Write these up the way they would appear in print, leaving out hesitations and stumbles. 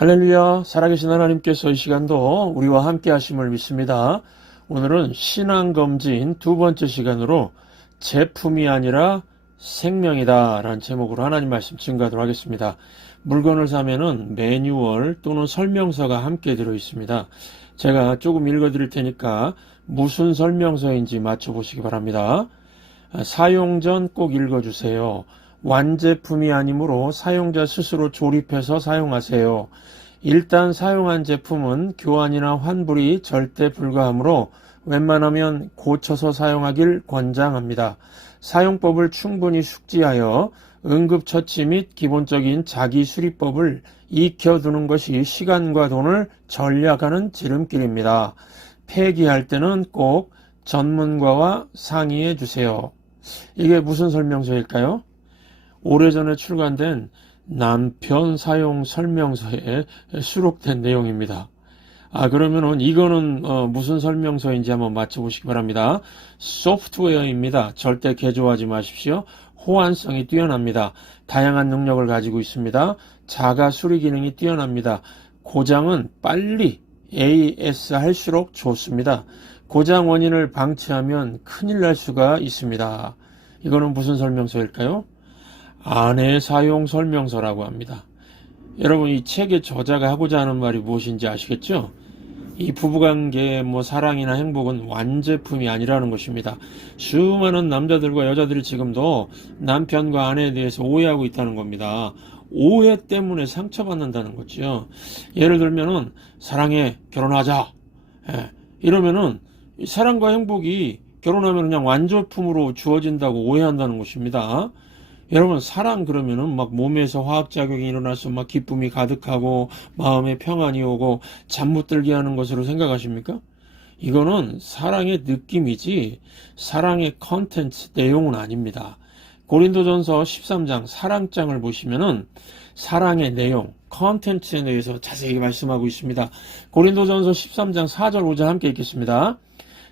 할렐루야, 살아계신 하나님께서 이 시간도 우리와 함께 하심을 믿습니다. 오늘은 신앙검진 두 번째 시간으로 제품이 아니라 생명이다 라는 제목으로 하나님 말씀 증거하도록 하겠습니다. 물건을 사면은 매뉴얼 또는 설명서가 함께 들어 있습니다. 제가 조금 읽어 드릴 테니까 무슨 설명서인지 맞춰보시기 바랍니다. 사용 전 꼭 읽어주세요. 완제품이 아니므로 사용자 스스로 조립해서 사용하세요. 일단 사용한 제품은 교환이나 환불이 절대 불가하므로 웬만하면 고쳐서 사용하길 권장합니다. 사용법을 충분히 숙지하여 응급처치 및 기본적인 자기수리법을 익혀두는 것이 시간과 돈을 절약하는 지름길입니다. 폐기할 때는 꼭 전문가와 상의해 주세요. 이게 무슨 설명서일까요? 오래전에 출간된 남편 사용 설명서에 수록된 내용입니다. 그러면은 이거는 무슨 설명서인지 한번 맞춰보시기 바랍니다. 소프트웨어입니다. 절대 개조하지 마십시오. 호환성이 뛰어납니다. 다양한 능력을 가지고 있습니다. 자가 수리 기능이 뛰어납니다. 고장은 빨리 AS 할수록 좋습니다. 고장 원인을 방치하면 큰일 날 수가 있습니다. 이거는 무슨 설명서일까요? 아내 사용 설명서라고 합니다. 여러분, 이 책의 저자가 하고자 하는 말이 무엇인지 아시겠죠? 이 부부관계의 사랑이나 행복은 완제품이 아니라는 것입니다. 수많은 남자들과 여자들이 지금도 남편과 아내에 대해서 오해하고 있다는 겁니다. 오해 때문에 상처받는다는 거죠. 예를 들면은 사랑해, 결혼하자. 이러면은 사랑과 행복이 결혼하면 그냥 완제품으로 주어진다고 오해한다는 것입니다. 여러분, 사랑 그러면은 막 몸에서 화학작용이 일어나서 막 기쁨이 가득하고 마음에 평안이 오고 잠 못 들게 하는 것으로 생각하십니까? 이거는 사랑의 느낌이지 사랑의 컨텐츠 내용은 아닙니다. 고린도전서 13장 사랑장을 보시면은 사랑의 내용, 컨텐츠에 대해서 자세히 말씀하고 있습니다. 고린도전서 13장 4절 5절 함께 읽겠습니다.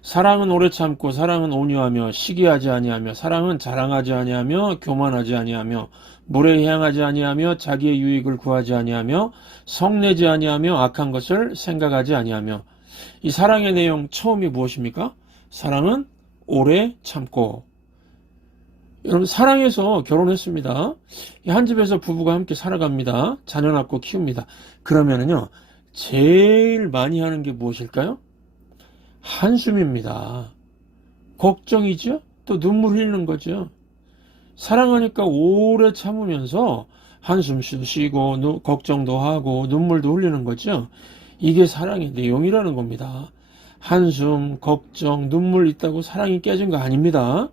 사랑은 오래 참고 사랑은 온유하며 시기하지 아니하며 사랑은 자랑하지 아니하며 교만하지 아니하며 물에 향하지 아니하며 자기의 유익을 구하지 아니하며 성내지 아니하며 악한 것을 생각하지 아니하며. 이 사랑의 내용 처음이 무엇입니까? 사랑은 오래 참고. 여러분, 사랑해서 결혼했습니다. 한 집에서 부부가 함께 살아갑니다. 자녀 낳고 키웁니다. 그러면은요, 제일 많이 하는 게 무엇일까요? 한숨입니다. 걱정이죠? 또 눈물 흘리는 거죠. 사랑하니까 오래 참으면서 한숨도 쉬고 걱정도 하고 눈물도 흘리는 거죠. 이게 사랑의 내용이라는 겁니다. 한숨, 걱정, 눈물 있다고 사랑이 깨진 거 아닙니다.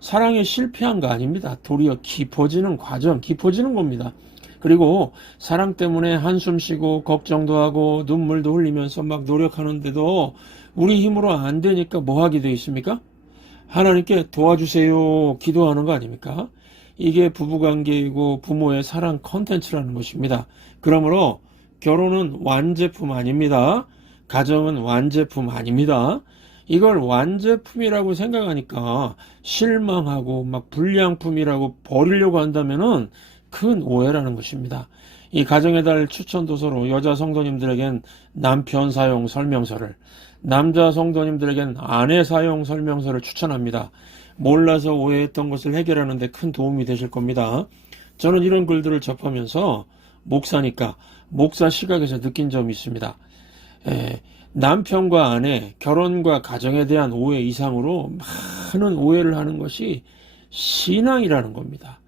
사랑에 실패한 거 아닙니다. 도리어 깊어지는 과정, 깊어지는 겁니다. 그리고 사랑 때문에 한숨 쉬고 걱정도 하고 눈물도 흘리면서 막 노력하는데도 우리 힘으로 안 되니까 뭐 하게 되어 있습니까? 하나님께 도와주세요 기도하는 거 아닙니까? 이게 부부관계이고 부모의 사랑 컨텐츠라는 것입니다. 그러므로 결혼은 완제품 아닙니다. 가정은 완제품 아닙니다. 이걸 완제품이라고 생각하니까 실망하고 막 불량품이라고 버리려고 한다면은 큰 오해라는 것입니다. 이 가정의 달 추천 도서로 여자 성도님들에겐 남편 사용 설명서를, 남자 성도님들에겐 아내 사용 설명서를 추천합니다. 몰라서 오해했던 것을 해결하는 데 큰 도움이 되실 겁니다. 저는 이런 글들을 접하면서 목사니까 목사 시각에서 느낀 점이 있습니다. 남편과 아내, 결혼과 가정에 대한 오해 이상으로 많은 오해를 하는 것이 신앙이라는 겁니다.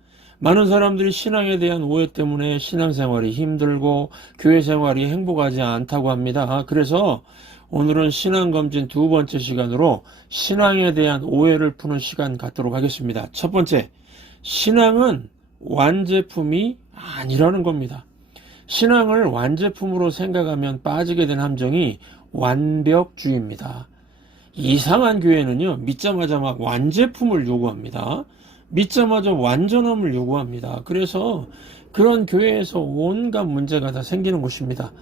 많은 사람들이 신앙에 대한 오해 때문에 신앙생활이 힘들고 교회 생활이 행복하지 않다고 합니다. 그래서 오늘은 신앙검진 두 번째 시간으로 신앙에 대한 오해를 푸는 시간 갖도록 하겠습니다. 첫 번째, 신앙은 완제품이 아니라는 겁니다. 신앙을 완제품으로 생각하면 빠지게 된 함정이 완벽주의입니다. 이상한 교회는요, 믿자마자 막 완제품을 요구합니다. 믿자마자 완전함을 요구합니다. 그래서 그런 교회에서 온갖 문제가 다 생기는 것입니다.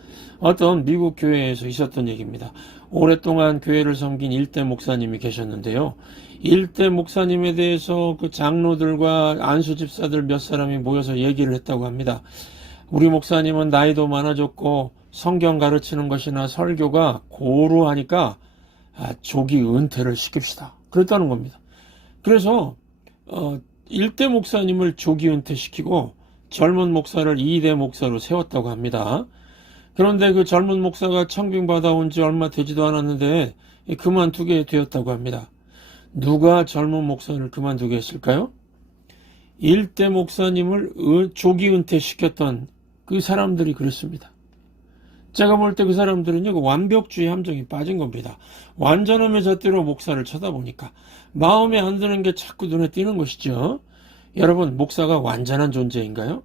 어떤 미국 교회에서 있었던 얘기입니다. 오랫동안 교회를 섬긴 일대 목사님이 계셨는데요. 일대 목사님에 대해서 그 장로들과 안수 집사들 몇 사람이 모여서 얘기를 했다고 합니다. 우리 목사님은 나이도 많아졌고 성경 가르치는 것이나 설교가 고루하니까 조기 은퇴를 시킵시다. 그랬다는 겁니다. 그래서 1대 목사님을 조기 은퇴시키고 젊은 목사를 2대 목사로 세웠다고 합니다. 그런데 그 젊은 목사가 청빙받아온 지 얼마 되지도 않았는데 그만두게 되었다고 합니다. 누가 젊은 목사를 그만두게 했을까요? 1대 목사님을 조기 은퇴시켰던 그 사람들이 그랬습니다. 제가 볼 때 그 사람들은요, 완벽주의 함정에 빠진 겁니다. 완전함의 잣대로 목사를 쳐다보니까 마음에 안 드는 게 자꾸 눈에 띄는 것이죠. 여러분, 목사가 완전한 존재인가요?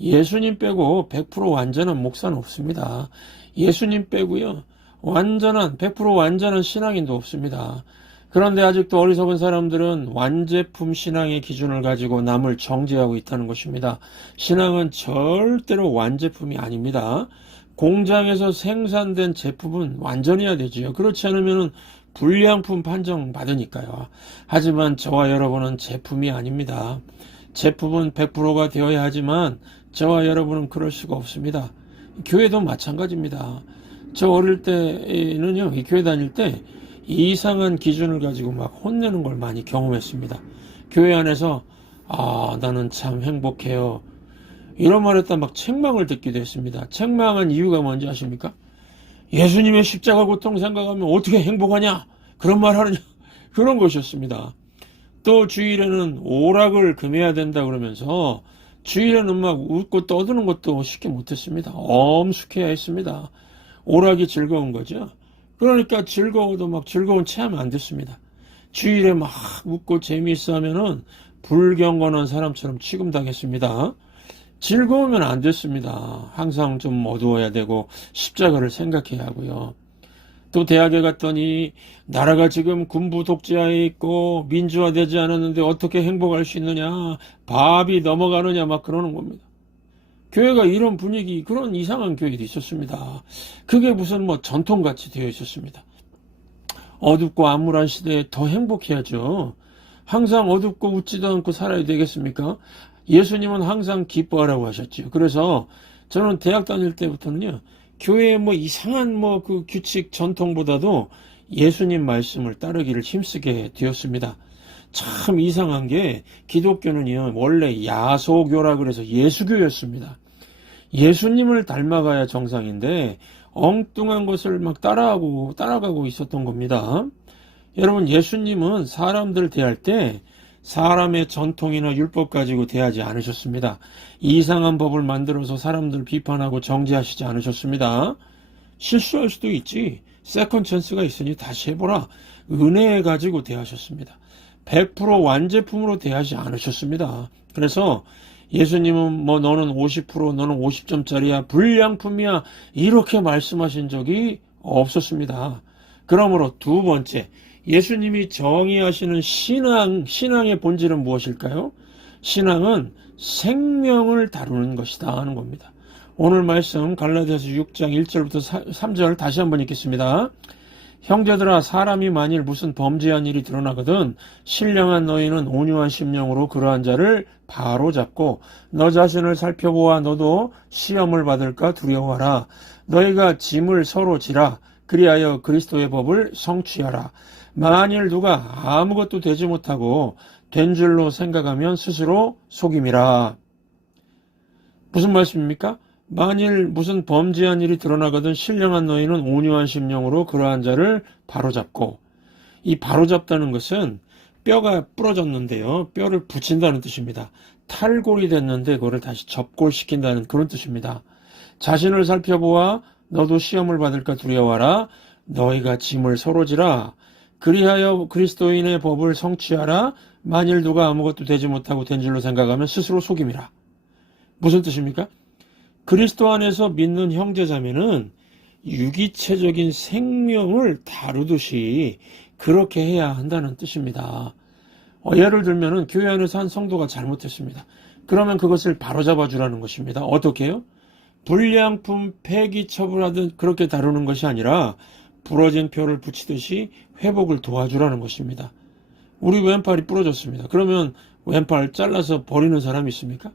예수님 빼고 100% 완전한 목사는 없습니다. 예수님 빼고요, 100% 완전한 신앙인도 없습니다. 그런데 아직도 어리석은 사람들은 완제품 신앙의 기준을 가지고 남을 정죄하고 있다는 것입니다. 신앙은 절대로 완제품이 아닙니다. 공장에서 생산된 제품은 완전해야 되지요. 그렇지 않으면 불량품 판정 받으니까요. 하지만 저와 여러분은 제품이 아닙니다. 제품은 100%가 되어야 하지만 저와 여러분은 그럴 수가 없습니다. 교회도 마찬가지입니다. 저 어릴 때는요, 이 교회 다닐 때 이상한 기준을 가지고 막 혼내는 걸 많이 경험했습니다. 교회 안에서 나는 참 행복해요, 이런 말 했다 막 책망을 듣기도 했습니다. 책망한 이유가 뭔지 아십니까? 예수님의 십자가 고통 생각하면 어떻게 행복하냐, 그런 말 하느냐, 그런 것이었습니다. 또 주일에는 오락을 금해야 된다 그러면서 주일에는 막 웃고 떠드는 것도 쉽게 못했습니다. 엄숙해야 했습니다. 오락이 즐거운 거죠. 그러니까 즐거워도 막 즐거운 체험이 안 됐습니다. 주일에 막 웃고 재미있어 하면은 불경건한 사람처럼 취급당했습니다. 즐거우면 안 됐습니다. 항상 좀 어두워야 되고 십자가를 생각해야 하고요. 또 대학에 갔더니 나라가 지금 군부 독재하에 있고 민주화되지 않았는데 어떻게 행복할 수 있느냐, 밥이 넘어가느냐 막 그러는 겁니다. 교회가 이런 분위기, 그런 이상한 교회도 있었습니다. 그게 무슨 전통같이 되어 있었습니다. 어둡고 암울한 시대에 더 행복해야죠. 항상 어둡고 웃지도 않고 살아야 되겠습니까? 예수님은 항상 기뻐하라고 하셨죠. 그래서 저는 대학 다닐 때부터는요, 교회의 이상한 그 규칙 전통보다도 예수님 말씀을 따르기를 힘쓰게 되었습니다. 참 이상한 게 기독교는요, 원래 야소교라 그래서 예수교였습니다. 예수님을 닮아가야 정상인데 엉뚱한 것을 막 따라가고 있었던 겁니다. 여러분, 예수님은 사람들 대할 때 사람의 전통이나 율법 가지고 대하지 않으셨습니다. 이상한 법을 만들어서 사람들 비판하고 정죄하시지 않으셨습니다. 실수할 수도 있지. 세컨 찬스가 있으니 다시 해보라. 은혜 가지고 대하셨습니다. 100% 완제품으로 대하지 않으셨습니다. 그래서 예수님은 너는 50%, 너는 50점짜리야, 불량품이야, 이렇게 말씀하신 적이 없었습니다. 그러므로 두 번째, 예수님이 정의하시는 신앙의 본질은 무엇일까요? 신앙은 생명을 다루는 것이다 하는 겁니다. 오늘 말씀 갈라디아서 6장 1절부터 3절 다시 한번 읽겠습니다. 형제들아, 사람이 만일 무슨 범죄한 일이 드러나거든 신령한 너희는 온유한 심령으로 그러한 자를 바로잡고 너 자신을 살펴보아 너도 시험을 받을까 두려워하라. 너희가 짐을 서로 지라. 그리하여 그리스도의 법을 성취하라. 만일 누가 아무것도 되지 못하고 된 줄로 생각하면 스스로 속임이라. 무슨 말씀입니까? 만일 무슨 범죄한 일이 드러나거든 신령한 너희는 온유한 심령으로 그러한 자를 바로잡고, 이 바로잡다는 것은 뼈가 부러졌는데요, 뼈를 붙인다는 뜻입니다. 탈골이 됐는데 그거를 다시 접골시킨다는 그런 뜻입니다. 자신을 살펴보아 너도 시험을 받을까 두려워하라. 너희가 짐을 서로 지라. 그리하여 그리스도인의 법을 성취하라. 만일 누가 아무것도 되지 못하고 된 줄로 생각하면 스스로 속임이라. 무슨 뜻입니까? 그리스도 안에서 믿는 형제자매는 유기체적인 생명을 다루듯이 그렇게 해야 한다는 뜻입니다. 예를 들면 교회 안에서 한 성도가 잘못했습니다. 그러면 그것을 바로잡아 주라는 것입니다. 어떻게 해요? 불량품 폐기 처분하듯 그렇게 다루는 것이 아니라 부러진 뼈를 붙이듯이 회복을 도와주라는 것입니다. 우리 왼팔이 부러졌습니다. 그러면 왼팔 잘라서 버리는 사람이 있습니까?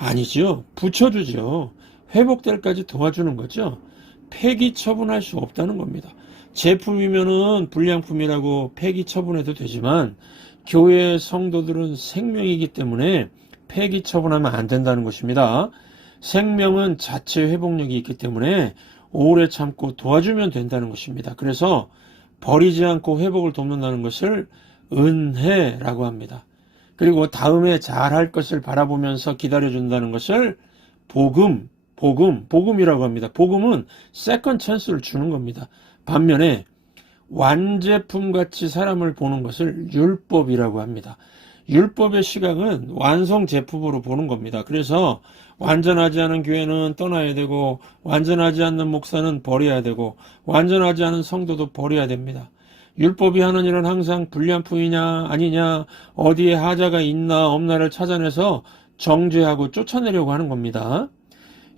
아니죠. 붙여주죠. 회복될 까지 도와주는 거죠. 폐기 처분할 수 없다는 겁니다. 제품이면은 불량품이라고 폐기 처분해도 되지만 교회 성도들은 생명이기 때문에 폐기 처분하면 안 된다는 것입니다. 생명은 자체 회복력이 있기 때문에 오래 참고 도와주면 된다는 것입니다. 그래서 버리지 않고 회복을 돕는다는 것을 은혜라고 합니다. 그리고 다음에 잘할 것을 바라보면서 기다려준다는 것을 복음이라고 합니다. 복음은 세컨 찬스를 주는 겁니다. 반면에 완제품같이 사람을 보는 것을 율법이라고 합니다. 율법의 시각은 완성 제품으로 보는 겁니다. 그래서 완전하지 않은 교회는 떠나야 되고 완전하지 않는 목사는 버려야 되고 완전하지 않은 성도도 버려야 됩니다. 율법이 하는 일은 항상 불량품이냐 아니냐 어디에 하자가 있나 없나를 찾아내서 정죄하고 쫓아내려고 하는 겁니다.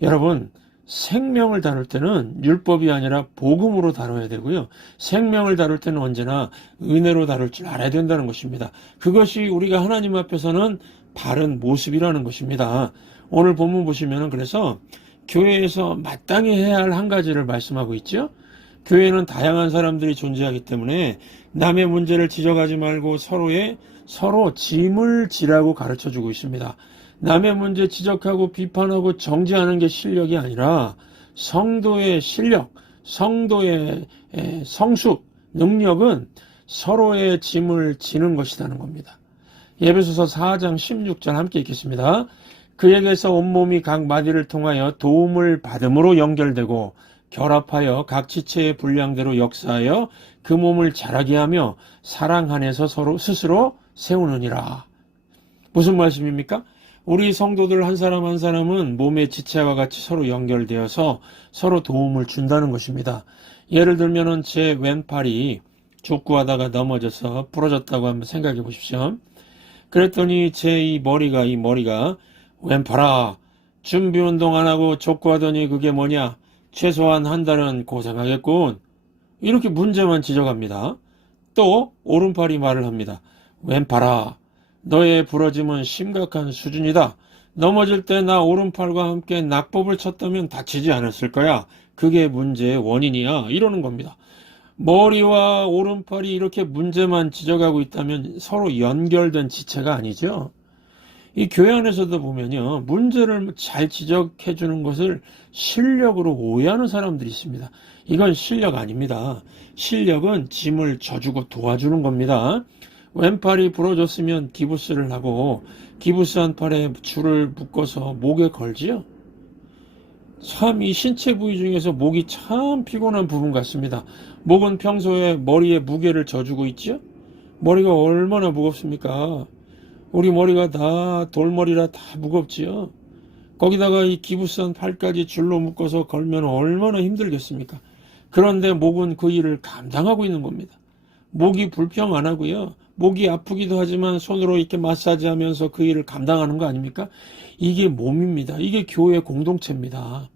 여러분, 생명을 다룰 때는 율법이 아니라 복음으로 다뤄야 되고요. 생명을 다룰 때는 언제나 은혜로 다룰 줄 알아야 된다는 것입니다. 그것이 우리가 하나님 앞에서는 바른 모습이라는 것입니다. 오늘 본문 보시면 그래서 교회에서 마땅히 해야 할 한 가지를 말씀하고 있죠. 교회는 다양한 사람들이 존재하기 때문에 남의 문제를 지적하지 말고 서로 짐을 지라고 가르쳐주고 있습니다. 남의 문제 지적하고 비판하고 정죄하는 게 실력이 아니라 성도의 실력, 성도의 성숙, 능력은 서로의 짐을 지는 것이라는 겁니다. 에베소서 4장 16절 함께 읽겠습니다. 그에게서 온몸이 각 마디를 통하여 도움을 받음으로 연결되고 결합하여 각 지체의 분량대로 역사하여 그 몸을 자라게 하며 사랑 안에서 서로 스스로 세우느니라. 무슨 말씀입니까? 우리 성도들 한 사람 한 사람은 몸의 지체와 같이 서로 연결되어서 서로 도움을 준다는 것입니다. 예를 들면은 제 왼팔이 족구하다가 넘어져서 부러졌다고 한번 생각해 보십시오. 그랬더니 제 이 머리가 왼팔아 준비 운동 안 하고 족구하더니 그게 뭐냐? 최소한 한 달은 고생하겠군. 이렇게 문제만 지적합니다. 또 오른팔이 말을 합니다. 왼팔아 너의 부러짐은 심각한 수준이다. 넘어질 때 나 오른팔과 함께 낙법을 쳤다면 다치지 않았을 거야. 그게 문제의 원인이야. 이러는 겁니다. 머리와 오른팔이 이렇게 문제만 지적하고 있다면 서로 연결된 지체가 아니죠. 이 교회 안에서도 보면요. 문제를 잘 지적해 주는 것을 실력으로 오해하는 사람들이 있습니다. 이건 실력 아닙니다. 실력은 짐을 져주고 도와주는 겁니다. 왼팔이 부러졌으면 기부스를 하고 기부스한 팔에 줄을 묶어서 목에 걸지요. 참 이 신체 부위 중에서 목이 참 피곤한 부분 같습니다. 목은 평소에 머리에 무게를 져주고 있지요. 머리가 얼마나 무겁습니까? 우리 머리가 다 돌머리라 다 무겁지요. 거기다가 이 기부스한 팔까지 줄로 묶어서 걸면 얼마나 힘들겠습니까? 그런데 목은 그 일을 감당하고 있는 겁니다. 목이 불평 안 하고요. 목이 아프기도 하지만 손으로 이렇게 마사지하면서 그 일을 감당하는 거 아닙니까? 이게 몸입니다. 이게 교회 공동체입니다.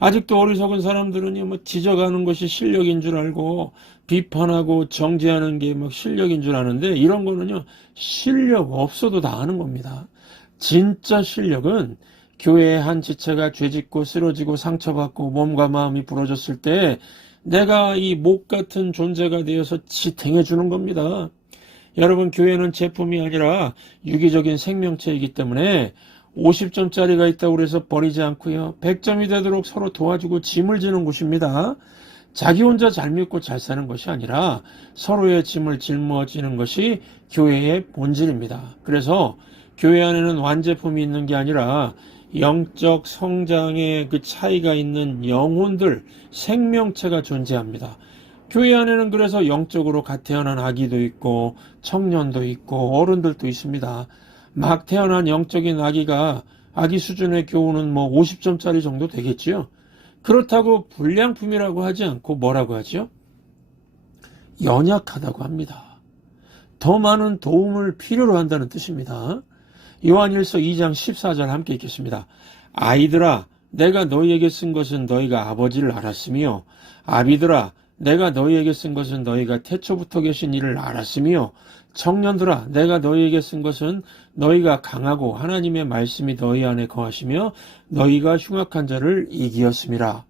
아직도 어리석은 사람들은 뭐 지적하는 것이 실력인 줄 알고 비판하고 정죄하는 게 막 실력인 줄 아는데 이런 거는요 실력 없어도 다 아는 겁니다. 진짜 실력은 교회의 한 지체가 죄짓고 쓰러지고 상처받고 몸과 마음이 부러졌을 때 내가 이 목 같은 존재가 되어서 지탱해 주는 겁니다. 여러분, 교회는 제품이 아니라 유기적인 생명체이기 때문에 50점짜리가 있다고 해서 버리지 않고요. 100점이 되도록 서로 도와주고 짐을 지는 곳입니다. 자기 혼자 잘 믿고 잘 사는 것이 아니라 서로의 짐을 짊어지는 것이 교회의 본질입니다. 그래서 교회 안에는 완제품이 있는 게 아니라 영적 성장의 그 차이가 있는 영혼들, 생명체가 존재합니다. 교회 안에는 그래서 영적으로 갓 태어난 아기도 있고 청년도 있고 어른들도 있습니다. 막 태어난 영적인 아기 수준의 교훈은 뭐 50점짜리 정도 되겠지요. 그렇다고 불량품이라고 하지 않고 뭐라고 하죠? 연약하다고 합니다. 더 많은 도움을 필요로 한다는 뜻입니다. 요한일서 2장 14절 함께 읽겠습니다. 아이들아, 내가 너희에게 쓴 것은 너희가 아버지를 알았으며 아비들아, 내가 너희에게 쓴 것은 너희가 태초부터 계신 이를 알았으며 청년들아, 내가 너희에게 쓴 것은 너희가 강하고 하나님의 말씀이 너희 안에 거하시며 너희가 흉악한 자를 이기었음이라.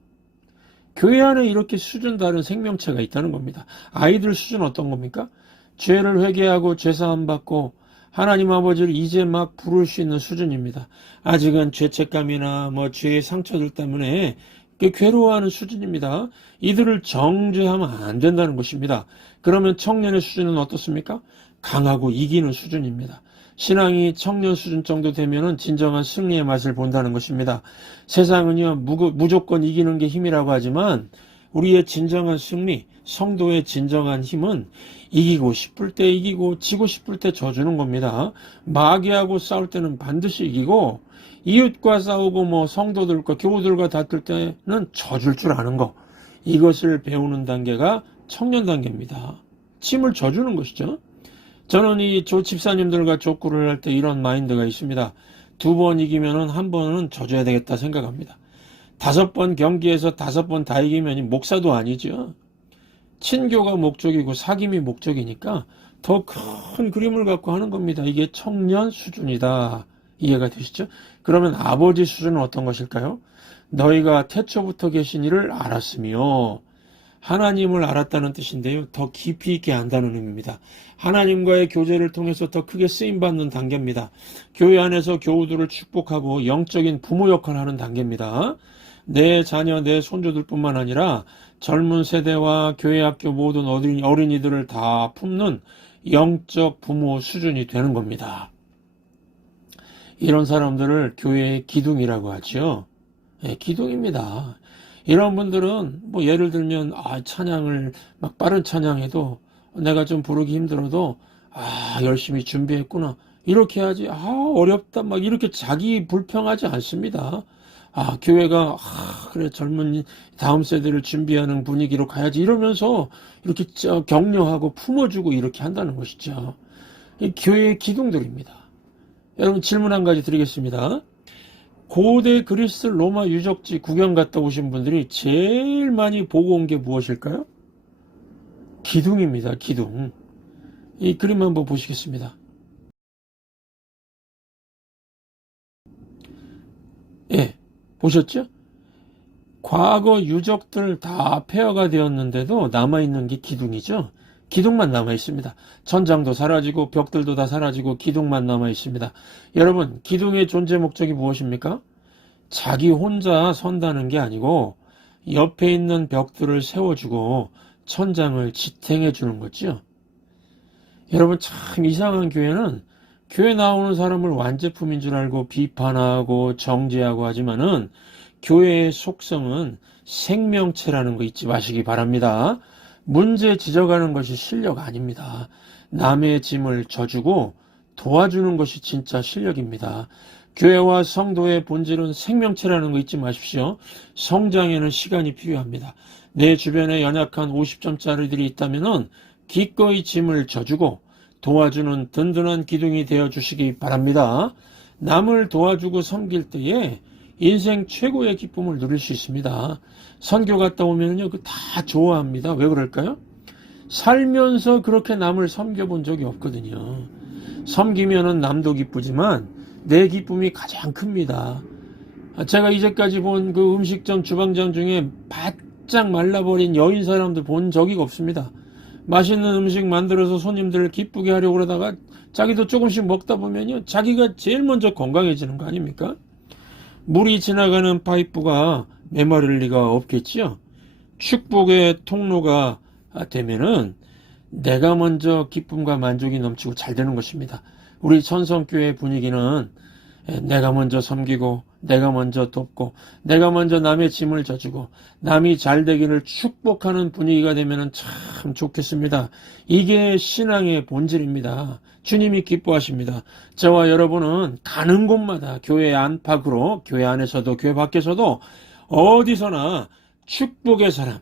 교회 안에 이렇게 수준 다른 생명체가 있다는 겁니다. 아이들 수준 어떤 겁니까? 죄를 회개하고 죄사함 받고 하나님 아버지를 이제 막 부를 수 있는 수준입니다. 아직은 죄책감이나 죄의 상처들 때문에 괴로워하는 수준입니다. 이들을 정죄하면 안 된다는 것입니다. 그러면 청년의 수준은 어떻습니까? 강하고 이기는 수준입니다. 신앙이 청년 수준 정도 되면은 진정한 승리의 맛을 본다는 것입니다. 세상은요, 무조건 이기는 게 힘이라고 하지만 우리의 진정한 승리, 성도의 진정한 힘은 이기고 싶을 때 이기고 지고 싶을 때 져주는 겁니다. 마귀하고 싸울 때는 반드시 이기고 이웃과 싸우고 성도들과 교우들과 다툴 때는 져줄 줄 아는 거, 이것을 배우는 단계가 청년 단계입니다. 짐을 져주는 것이죠. 저는 이 집사님들과 족구를 할 때 이런 마인드가 있습니다. 2번 이기면은 1번은 져줘야 되겠다 생각합니다. 5번 경기에서 5번 다 이기면 목사도 아니죠. 친교가 목적이고 사귐이 목적이니까 더 큰 그림을 갖고 하는 겁니다. 이게 청년 수준이다. 이해가 되시죠? 그러면 아버지 수준은 어떤 것일까요? 너희가 태초부터 계신 이를 알았으며, 하나님을 알았다는 뜻인데요. 더 깊이 있게 안다는 의미입니다. 하나님과의 교제를 통해서 더 크게 쓰임받는 단계입니다. 교회 안에서 교우들을 축복하고 영적인 부모 역할을 하는 단계입니다. 내 자녀, 내 손주들 뿐만 아니라 젊은 세대와 교회 학교 모든 어린이들을 다 품는 영적 부모 수준이 되는 겁니다. 이런 사람들을 교회의 기둥이라고 하죠. 네, 기둥입니다. 이런 분들은 예를 들면 찬양을 막 빠른 찬양해도 내가 좀 부르기 힘들어도 열심히 준비했구나 이렇게 하지, 어렵다 막 이렇게 자기 불평하지 않습니다. 교회가 그래 젊은 다음 세대를 준비하는 분위기로 가야지 이러면서 이렇게 격려하고 품어주고 이렇게 한다는 것이죠. 교회의 기둥들입니다. 여러분 질문 한 가지 드리겠습니다. 고대 그리스 로마 유적지 구경 갔다 오신 분들이 제일 많이 보고 온 게 무엇일까요? 기둥입니다. 기둥. 이 그림 한번 보시겠습니다. 예, 보셨죠? 과거 유적들 다 폐허가 되었는데도 남아있는 게 기둥이죠. 기둥만 남아있습니다. 천장도 사라지고 벽들도 다 사라지고 기둥만 남아있습니다. 여러분, 기둥의 존재 목적이 무엇입니까? 자기 혼자 선다는 게 아니고 옆에 있는 벽들을 세워주고 천장을 지탱해 주는 거죠. 여러분, 참 이상한 교회는 교회 나오는 사람을 완제품인 줄 알고 비판하고 정죄하고 하지만은 교회의 속성은 생명체라는 거 잊지 마시기 바랍니다. 문제 지적하는 것이 실력 아닙니다. 남의 짐을 져주고 도와주는 것이 진짜 실력입니다. 교회와 성도의 본질은 생명체라는 거 잊지 마십시오. 성장에는 시간이 필요합니다. 내 주변에 연약한 50점짜리들이 있다면 기꺼이 짐을 져주고 도와주는 든든한 기둥이 되어주시기 바랍니다. 남을 도와주고 섬길 때에 인생 최고의 기쁨을 누릴 수 있습니다. 선교 갔다 오면요, 다 좋아합니다. 왜 그럴까요? 살면서 그렇게 남을 섬겨본 적이 없거든요. 섬기면은 남도 기쁘지만 내 기쁨이 가장 큽니다. 제가 이제까지 본 그 음식점 주방장 중에 바짝 말라버린 여인 사람들 본 적이 없습니다. 맛있는 음식 만들어서 손님들을 기쁘게 하려고 그러다가 자기도 조금씩 먹다 보면요, 자기가 제일 먼저 건강해지는 거 아닙니까? 물이 지나가는 파이프가 메마를 리가 없겠지요. 축복의 통로가 되면은 내가 먼저 기쁨과 만족이 넘치고 잘 되는 것입니다. 우리 천성교회 분위기는 내가 먼저 섬기고 내가 먼저 돕고 내가 먼저 남의 짐을 져주고 남이 잘 되기를 축복하는 분위기가 되면 참 좋겠습니다. 이게 신앙의 본질입니다. 주님이 기뻐하십니다. 저와 여러분은 가는 곳마다 교회 안팎으로, 교회 안에서도 교회 밖에서도 어디서나 축복의 사람,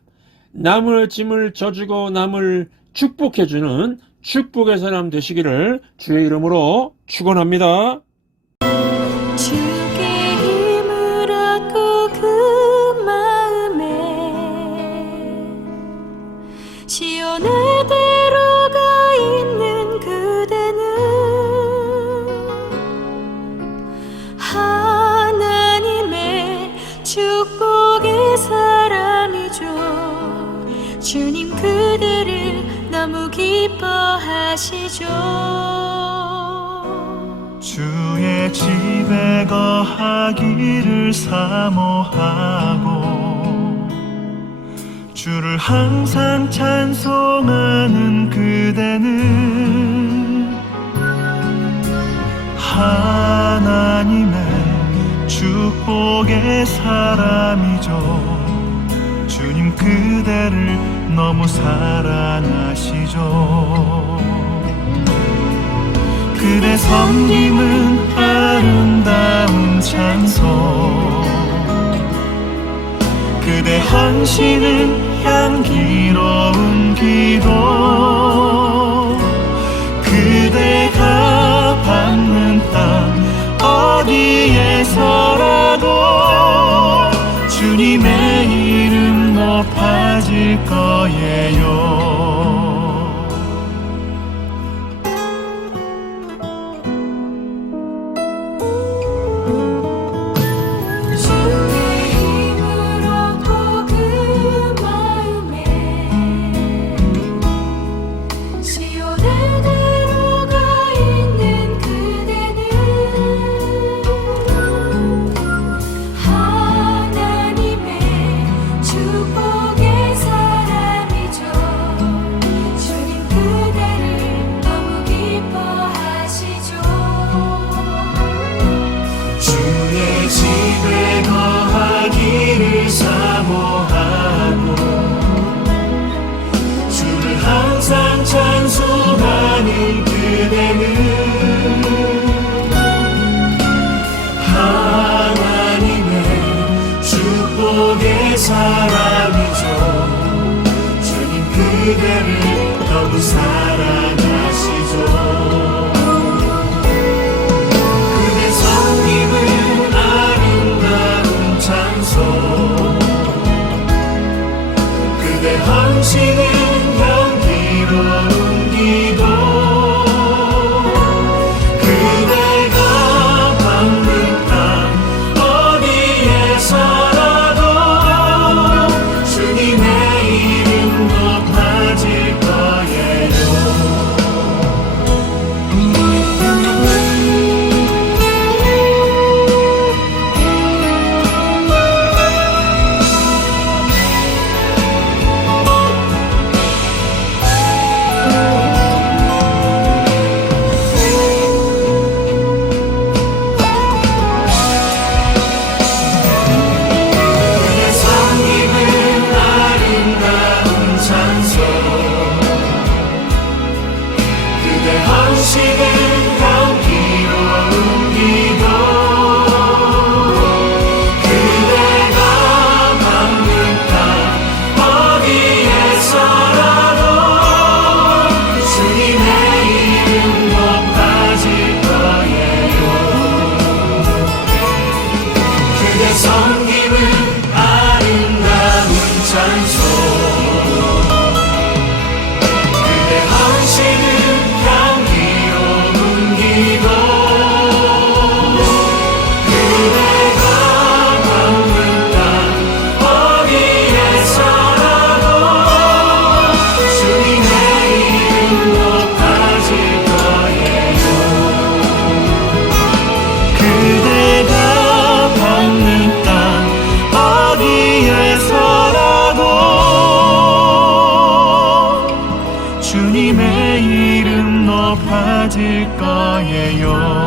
남의 짐을 져주고 남을 축복해주는 축복의 사람 되시기를 주의 이름으로 축원합니다. 주께 힘을 얻고 그 마음에 시온의 대로가 있는 그 기뻐하시죠. 주의 집에 거하기를 사모하고 주를 항상 찬송하는 그대는 하나님의 축복의 사람이죠. 주님 그대를 너무 사랑하시죠. 그대 섬김은 아름다운 찬송, 그대 헌신은 향기로운 기도. 그대가 밟는 땅 어디에서라도 주님의 이름 높아질 거예요. 찬송하는 그대는 하나님의 축복의 사람이죠. 주님 그대를 너무 사랑하시죠. 그대 섬김은 아름다운 찬송, 그대 헌신은 향기로운 기도. 그대가 밟는 땅 어디에서라도 주님의 이름 높아질 거예요. 헌신은 향기로운 기도. 그대가 밟는 땅 어디에서라도 주님의 이름 높아질 거예요. 그대 섬김은 아름다운 찬송, 그대 헌신은 주님의 이름 높아질 거예요.